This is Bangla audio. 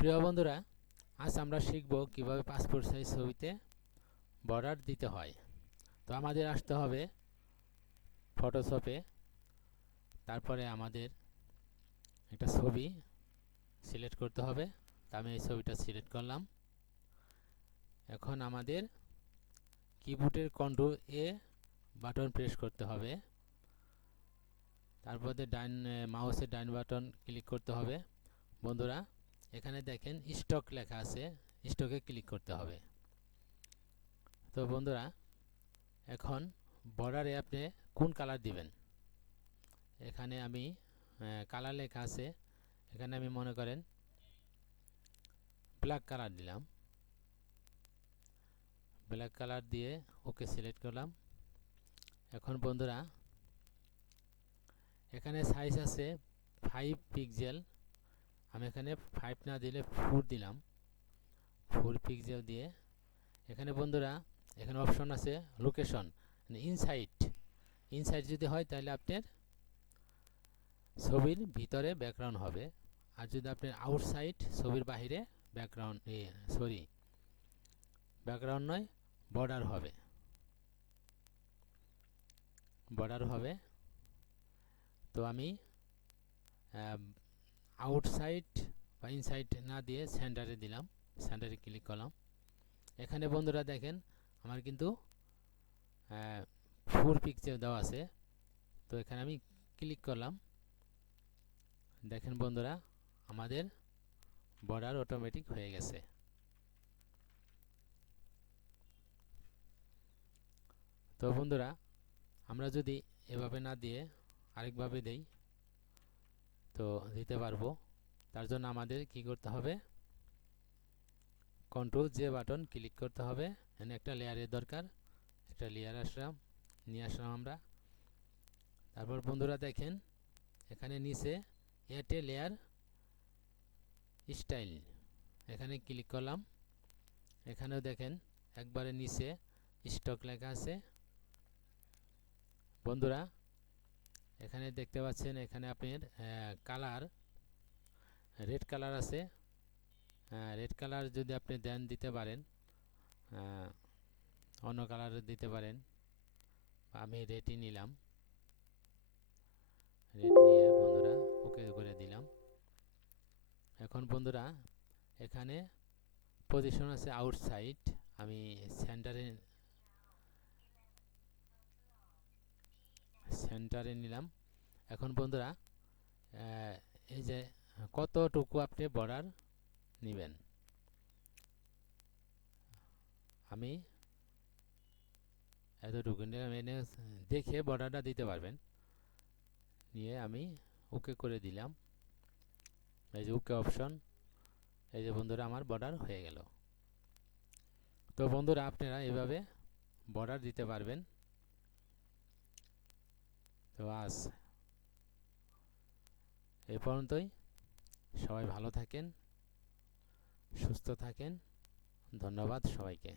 প্রিয় বন্ধুরা, আজ আমরা শিখব কীভাবে পাসপোর্ট সাইজ ছবিতে বর্ডার দিতে হয়। তো আমাদের আসতে হবে ফটোশপে তারপরে আমাদের একটা ছবি সিলেক্ট করতে হবে। তা আমি এই ছবিটা সিলেক্ট করলাম। এখন আমাদের কিবোর্ডের কন্ট্রোল এ বাটন প্রেস করতে হবে। তারপরে ডাইন মাউসের ডাইন বাটন ক্লিক করতে হবে। বন্ধুরা এখানে দেখেন স্টক লেখা আছে স্টকে ক্লিক করতে হবে। তো বন্ধুরা, এখন বর্ডারে আপনি কোন কালার দিবেন? এখানে আমি কালার লেখা আছে, এখানে আমি মনে করেন ব্ল্যাক কালার দিলাম। ব্ল্যাক কালার দিয়ে ওকে সিলেক্ট করলাম। এখন বন্ধুরা, এখানে সাইজ আছে ফাইভ পিক্সেল আমি এখানে ফাইভ না দিলে ফোর দিলাম। ফোর পিক্সেল দিয়ে। এখানে বন্ধুরা, এখানে অপশন আছে লোকেশন মানে ইনসাইট ইনসাইট যদি হয় তাহলে আপনার ছবির ভিতরে ব্যাকগ্রাউন্ড হবে। আর যদি আপনার আউটসাইড ছবির বাহিরে ব্যাকগ্রাউন্ড সরি ব্যাকগ্রাউন্ড নয় বর্ডার হবে। বর্ডার হবে। তো আমি আউটসাইড বা ইনসাইড না দিয়ে সেন্টারে দিলাম, সেন্টারে ক্লিক করলাম। এখানে বন্ধুরা দেখেন, আমার কিন্তু ফোর পিকচার দেওয়া আছে। তো এখানে আমি ক্লিক করলাম। দেখেন বন্ধুরা, আমাদের বর্ডার অটোমেটিক হয়ে গেছে। তো বন্ধুরা, আমরা যদি এভাবে না দিয়ে আরেকভাবে দেই তো দিতে পারব। তার জন্য আমাদের কি করতে হবে? কন্ট্রোল যে বাটন ক্লিক করতে হবে। এখানে একটা লেয়ারের দরকার। একটা লেয়ার আসলাম, নিয়ে আসলাম আমরা। তারপর বন্ধুরা দেখেন, এখানে নিচে এটে লেয়ার স্টাইল এখানে ক্লিক করলাম। এখানেও দেখেন, একবারে নিচে স্টক লেখা আছে। বন্ধুরা এখানে দেখতে পাচ্ছেন, এখানে আপনার কালার রেড কালার আছে। রেড কালার যদি আপনি দেন দিতে পারেন অন্য কালার দিতে পারেন। আমি রেডই নিলাম। রেড নিয়ে বন্ধুরা ওকে করে দিলাম। এখন বন্ধুরা, এখানে পজিশন আছে আউটসাইড আমি সেন্টারে সেন্টারে নিলাম। এখন বন্ধুরা এই যে কতটুকু আপনি বর্ডার নেবেন? আমি এতটুকু এনে দেখে বর্ডারটা দিতে পারবেন। নিয়ে আমি ওকে করে দিলাম। এই যে ওকে অপশন এই যে বন্ধুরা আমার বর্ডার হয়ে গেল। তো বন্ধুরা, আপনারা এভাবে বর্ডার দিতে পারবেন। তো আজ এই পর্যন্তই। সবাই ভালো থাকেন সুস্থ থাকেন। ধন্যবাদ সবাইকে।